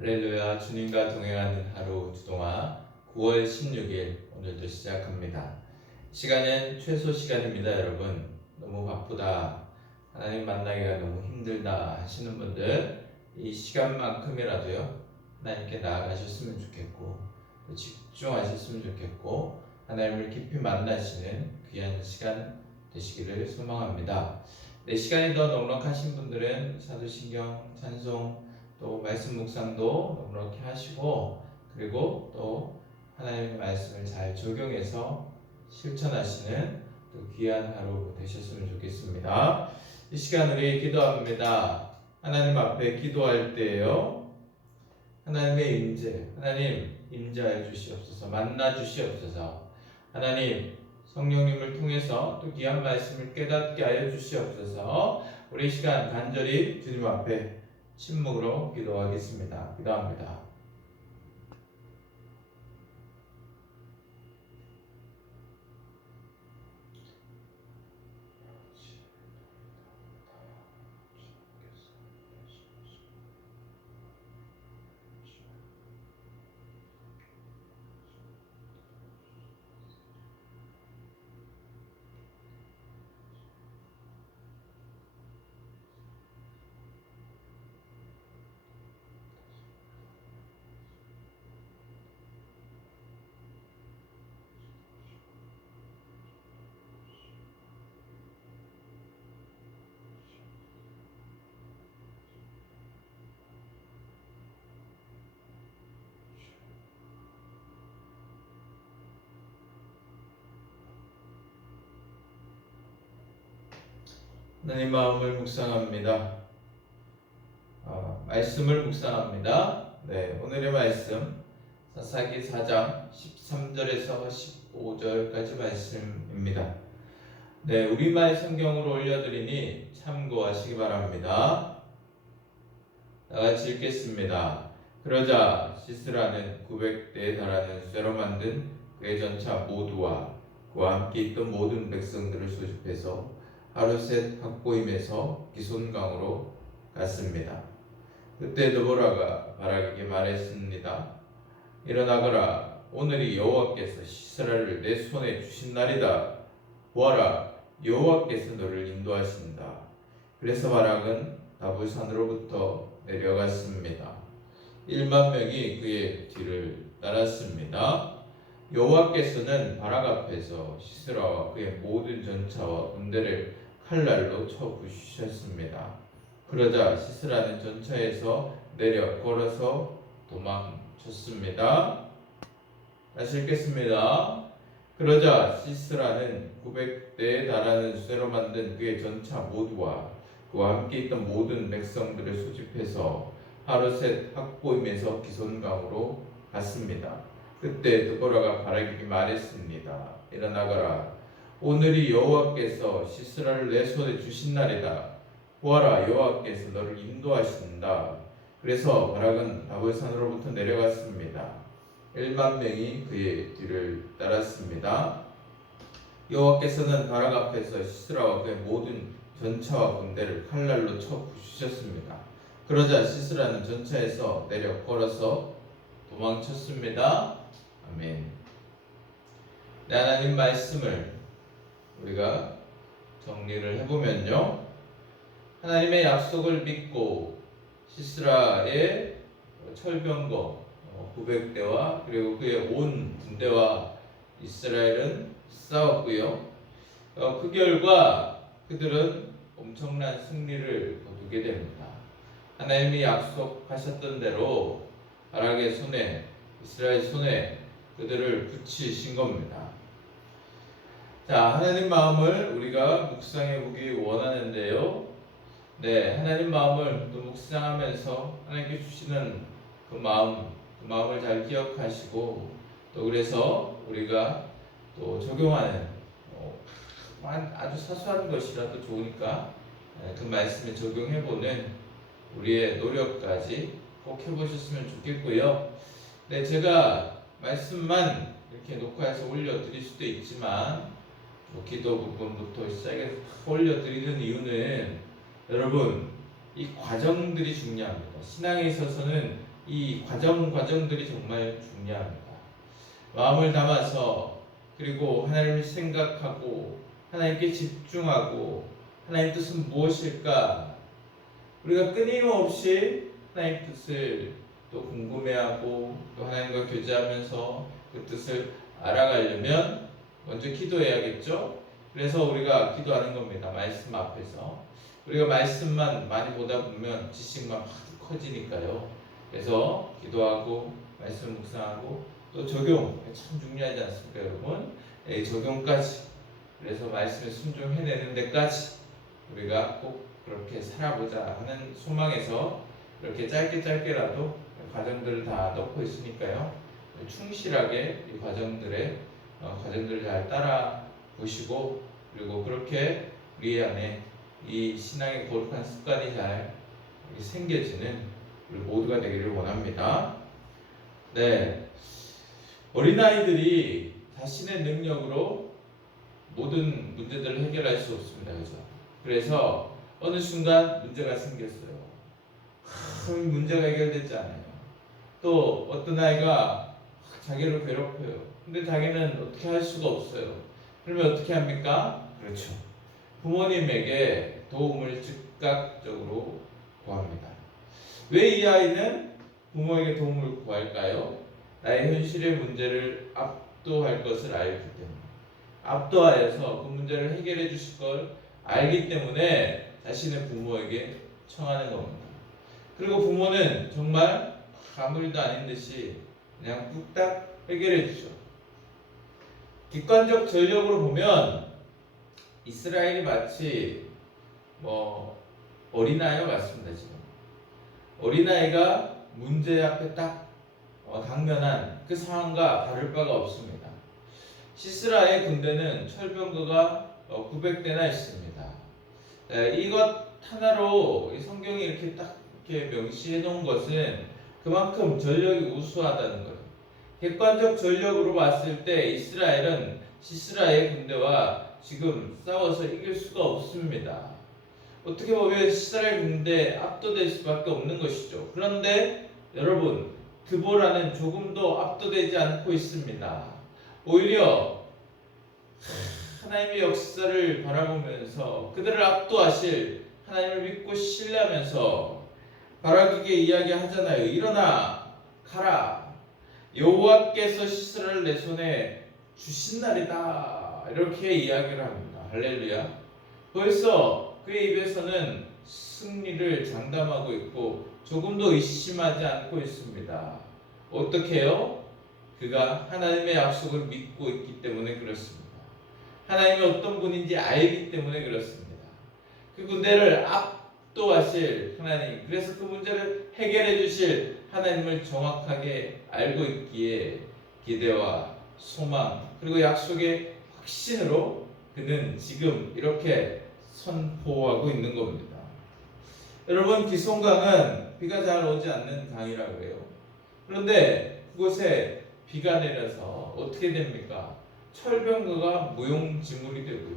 할렐루야 주님과 동행하는 하루 주동아 9월 16일 오늘도 시작합니다. 시간은 최소 시간입니다 여러분 너무 바쁘다 하나님 만나기가 너무 힘들다 하시는 분들 이 시간만큼이라도요 하나님께 나아가셨으면 좋겠고 또 집중하셨으면 좋겠고 하나님을 깊이 만나시는 귀한 시간 되시기를 소망합니다. 내 시간이 더 넉넉하신 분들은 사도신경 찬송 또 말씀 묵상도 넉넉히 하시고 그리고 또 하나님의 말씀을 잘 적용해서 실천하시는 또 귀한 하루 되셨으면 좋겠습니다. 이 시간 우리 기도합니다. 하나님 앞에 기도할 때요. 하나님의 임재, 하나님 임재하여 주시옵소서, 만나 주시옵소서. 하나님 성령님을 통해서 또 귀한 말씀을 깨닫게 하여 주시옵소서. 우리 이 시간 간절히 주님 앞에 침묵으로 기도하겠습니다. 기도합니다. 하나님 마음을 묵상합니다. 아, 말씀을 묵상합니다. 네, 오늘의 말씀 사사기 4장 13절에서 15절까지 말씀입니다. 네, 우리말 성경으로 올려드리니 참고하시기 바랍니다. 다 같이 읽겠습니다. 그러자 시스라는 900대에 달하는 쇠로 만든 그의 전차 모두와 그와 함께 있던 모든 백성들을 소집해서 하루셋 확보임에서 기손강으로 갔습니다. 그때 드보라가 바라기게 말했습니다. 일어나거라 오늘이 여호와께서 시스라를 내 손에 주신 날이다. 보아라 여호와께서 너를 인도하신다. 그래서 바락은 나불산으로부터 내려갔습니다. 1만 명이 그의 뒤를 따랐습니다. 여호와께서는 바락 앞에서 시스라와 그의 모든 전차와 군대를 칼날로 쳐 부수셨습니다. 그러자 시스라는 전차에서 내려 걸어서 도망쳤습니다. 다시 읽겠습니다. 그러자 시스라는 900대에 달하는 쇠로 만든 그의 전차 모두와 그와 함께 있던 모든 백성들을 소집해서 하루셋 확보임에서 기손강으로 갔습니다. 그때 드보라가 바라기게 말했습니다. 일어나거라. 오늘이 여호와께서 시스라를 내 손에 주신 날이다. 보아라 여호와께서 너를 인도하신다. 그래서 바락은 다볼산으로부터 내려갔습니다. 1만 명이 그의 뒤를 따랐습니다. 여호와께서는 바락 앞에서 시스라와 그의 모든 전차와 군대를 칼날로 쳐 부수셨습니다. 그러자 시스라는 전차에서 내려 걸어서 도망쳤습니다. 아멘. 네, 하나님 말씀을 우리가 정리를 해보면요. 하나님의 약속을 믿고 시스라의 철병거 900대와 그리고 그의 온 군대와 이스라엘은 싸웠고요. 어, 그 결과 그들은 엄청난 승리를 거두게 됩니다. 하나님이 약속하셨던 대로 바락의 손에 이스라엘 손에 그들을 붙이신 겁니다. 자, 하나님 마음을 우리가 묵상해 보기 원하는데요. 네, 하나님 마음을 또 묵상하면서 하나님께 주시는 그 마음, 그 마음을 잘 기억하시고 또 그래서 우리가 또 적용하는 어, 아주 사소한 것이라도 좋으니까 네, 그 말씀에 적용해 보는 우리의 노력까지 꼭 해보셨으면 좋겠고요. 네, 제가 말씀만 이렇게 녹화해서 올려드릴 수도 있지만 뭐 기도 부분부터 시작해서 올려드리는 이유는 여러분 이 과정들이 중요합니다. 신앙에 있어서는 이 과정 과정들이 정말 중요합니다. 마음을 담아서 그리고 하나님을 생각하고 하나님께 집중하고 하나님 뜻은 무엇일까? 우리가 끊임없이 하나님 뜻을 또 궁금해하고 또 하나님과 교제하면서 그 뜻을 알아가려면 먼저 기도해야겠죠? 그래서 우리가 기도하는 겁니다. 말씀 앞에서. 우리가 말씀만 많이 보다 보면 지식만 확 커지니까요. 그래서 기도하고 말씀 묵상하고 또 적용 참 중요하지 않습니까, 여러분? 예, 적용까지 그래서 말씀에 순종해내는 데까지 우리가 꼭 그렇게 살아보자 하는 소망에서 이렇게 짧게 짧게라도 과정들을 다 넣고 있으니까요. 충실하게 이 과정들의 어, 과정들을 잘 따라 보시고 그리고 그렇게 우리 안에 이 신앙의 거룩한 습관이 잘 생겨지는 우리 모두가 되기를 원합니다. 네. 어린아이들이 자신의 능력으로 모든 문제들을 해결할 수 없습니다. 그죠? 그래서 어느 순간 문제가 생겼어요. 큰 문제가 해결되지 않아요. 또 어떤 아이가 자기를 괴롭혀요. 근데 자기는 어떻게 할 수가 없어요. 그러면 어떻게 합니까? 그렇죠. 부모님에게 도움을 즉각적으로 구합니다. 왜 이 아이는 부모에게 도움을 구할까요? 나의 현실의 문제를 압도할 것을 알기 때문에. 압도하여서 그 문제를 해결해 주실 걸 알기 때문에 자신의 부모에게 청하는 겁니다. 그리고 부모는 정말 아무 일도 아닌 듯이 그냥 뚝딱 해결해 주죠. 객관적 전력으로 보면 이스라엘이 마치 뭐 어린아이와 같습니다 지금 어린아이가 문제 앞에 딱 어, 당면한 그 상황과 다를 바가 없습니다. 시스라의 군대는 철병거가 어, 900대나 있습니다. 에, 이것 하나로 이 성경이 이렇게 딱 이렇게 명시해 놓은 것은 그만큼 전력이 우수하다는 거예요. 객관적 전력으로 봤을 때 이스라엘은 시스라의 군대와 지금 싸워서 이길 수가 없습니다. 어떻게 보면 시스라의 군대 압도될 수밖에 없는 것이죠. 그런데 여러분 드보라는 조금도 압도되지 않고 있습니다. 오히려 하나님의 역사를 바라보면서 그들을 압도하실 하나님을 믿고 신뢰하면서 바라기게 이야기하잖아요. 일어나 가라. 여호와께서 시스라를 내 손에 주신 날이다. 이렇게 이야기를 합니다. 할렐루야. 벌써 그의 입에서는 승리를 장담하고 있고 조금도 의심하지 않고 있습니다. 어떻게 해요? 그가 하나님의 약속을 믿고 있기 때문에 그렇습니다. 하나님이 어떤 분인지 알기 때문에 그렇습니다. 그 군대를 압도하실 하나님, 그래서 그 문제를 해결해 주실 하나님을 정확하게 알고 있기에 기대와 소망, 그리고 약속의 확신으로 그는 지금 이렇게 선포하고 있는 겁니다. 여러분, 기송강은 비가 잘 오지 않는 강이라고 해요. 그런데 그곳에 비가 내려서 어떻게 됩니까? 철병거가 무용지물이 되고요.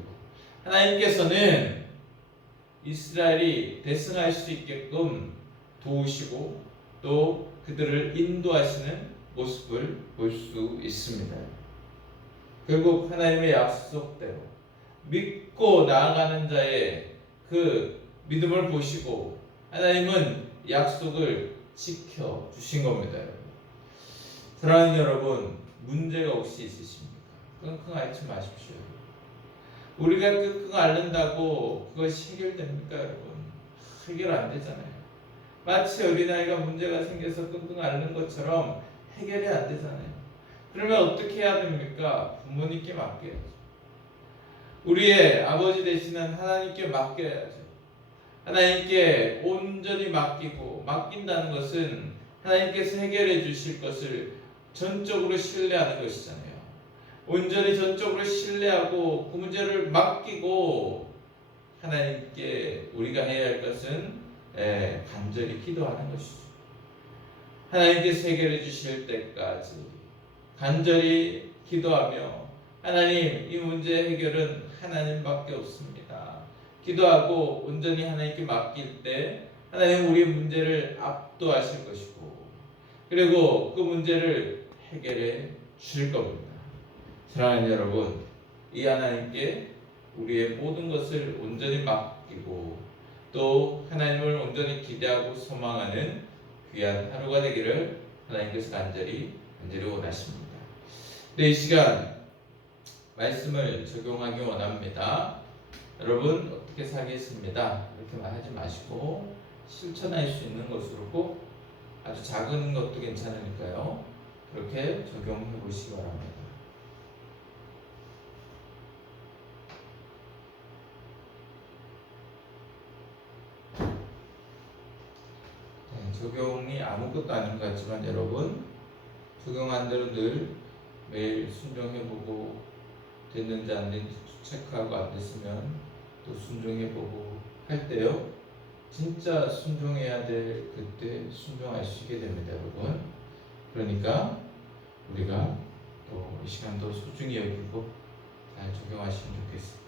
하나님께서는 이스라엘이 대승할 수 있게끔 도우시고 또 그들을 인도하시는 모습을 볼 수 있습니다. 결국 하나님의 약속대로 믿고 나아가는 자의 그 믿음을 보시고 하나님은 약속을 지켜 주신 겁니다. 사랑하는 여러분, 문제가 혹시 있으십니까? 끙끙 앓지 마십시오. 우리가 끙끙 앓는다고 그것이 해결됩니까, 여러분? 해결 안 되잖아요. 마치 어린아이가 문제가 생겨서 끙끙 앓는 것처럼 해결이 안 되잖아요. 그러면 어떻게 해야 됩니까? 부모님께 맡겨야죠. 우리의 아버지 되시는 하나님께 맡겨야죠. 하나님께 온전히 맡기고 맡긴다는 것은 하나님께서 해결해 주실 것을 전적으로 신뢰하는 것이잖아요. 온전히 전적으로 신뢰하고 그 문제를 맡기고 하나님께 우리가 해야 할 것은 예, 간절히 기도하는 것이죠. 하나님께서 해결해 주실 때까지 간절히 기도하며 하나님 이 문제 해결은 하나님밖에 없습니다. 기도하고 온전히 하나님께 맡길 때 하나님 우리의 문제를 압도하실 것이고 그리고 그 문제를 해결해 주실 겁니다. 사랑하는 여러분, 이 하나님께 우리의 모든 것을 온전히 맡기고 또 하나님을 온전히 기대하고 소망하는 귀한 하루가 되기를 하나님께서 간절히 간절히 원하십니다. 네, 이 시간 말씀을 적용하기 원합니다. 여러분 어떻게 살겠습니다. 이렇게 말하지 마시고 실천할 수 있는 것으로 꼭 아주 작은 것도 괜찮으니까요. 그렇게 적용해 보시기 바랍니다. 네, 적용이 아무것도 아닌 것 같지만 여러분 적용한 대로 늘 매일 순종해보고 됐는지 안 됐는지 체크하고 안 됐으면 또 순종해보고 할 때요. 진짜 순종해야 될 그때 있게 됩니다 여러분. 그러니까 우리가 또 이 시간도 소중히 여기고 잘 적용하시면 좋겠습니다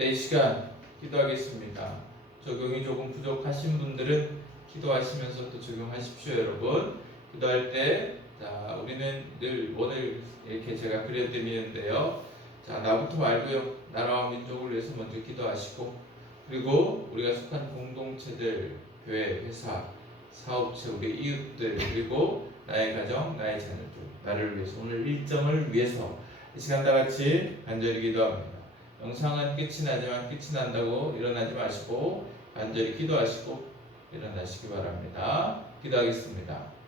네, 이 시간 기도하겠습니다. 적용이 조금 부족하신 분들은 기도하시면서 또 적용하십시오, 여러분. 기도할 때, 자, 우리는 늘 오늘 이렇게 제가 그려드리는데요. 자, 나부터 말고요. 나라와 민족을 위해서 먼저 기도하시고, 그리고 우리가 속한 공동체들, 교회, 회사, 사업체, 우리 이웃들, 그리고 나의 가정, 나의 자녀들, 나를 위해서, 오늘 일정을 위해서 이 시간 다 같이 간절히 기도합니다. 영상은 끝이 나지만 끝이 난다고 일어나지 마시고 간절히 기도하시고 일어나시기 바랍니다. 기도하겠습니다.